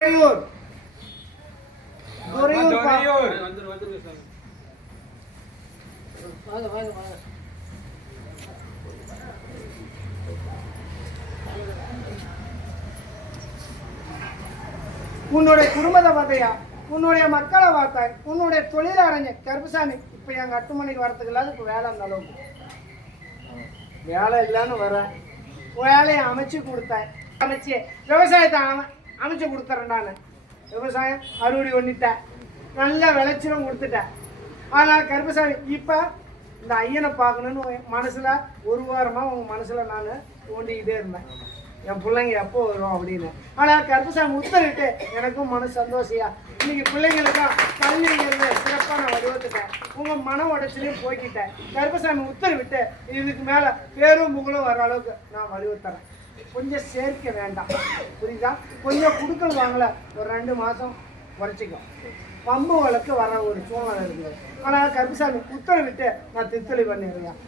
உன்னுடைய குடும்பத்தை பார்த்தையா, உன்னுடைய மக்களை பார்த்தாய், உன்னுடைய தொழிலறிஞர் கருப்புசாமி. இப்போ என் 8 மணிக்கு வரத்துக்கு இல்லாத இப்போ வேலை அந்த அளவுக்கு வேலை இல்லைன்னு வரேன். வேலையை அமைச்சு கொடுத்தேன். அமைச்சு விவசாயத்தை அமைச்சு கொடுத்துறேன். நான் விவசாயம் அறுவடை பண்ணிட்டேன், நல்ல விளைச்சலும் கொடுத்துட்டேன். ஆனால் கருப்புசாமி இப்போ இந்த ஐயனை பார்க்கணுன்னு மனசில் 1 வாரமாக உங்கள் மனசில் நான் தோண்டிக்கிட்டே இருந்தேன், என் பிள்ளைங்க எப்போ வரும் அப்படின்னு. ஆனால் கருப்புசாமி உத்தரவிட்டு எனக்கும் மனசு சந்தோஷியா. இன்னைக்கு பிள்ளைங்களுக்கும் கல்விங்கிறது சிறப்பாக நான் வடிவத்துட்டேன். உங்கள் மன உடைச்சிலையும் போய்கிட்டேன். கருப்புசாமி உத்தரவிட்டு இதுக்கு மேலே பேரும் புகழும் வர அளவுக்கு நான் வடிவத்தரேன். கொஞ்சம் சேர்க்க வேண்டாம், புரியுதா? கொஞ்சம் குடுக்கல் வாங்கலை, ஒரு 2 மாதம் குறைச்சிக்கும். பம்பு வழக்கு வர ஒரு சூழ்நிலை இருக்குது. ஆனால் கருப்புசாமி உத்தரவிட்டு நான் திருத்தொழி பண்ணிடுறேன்.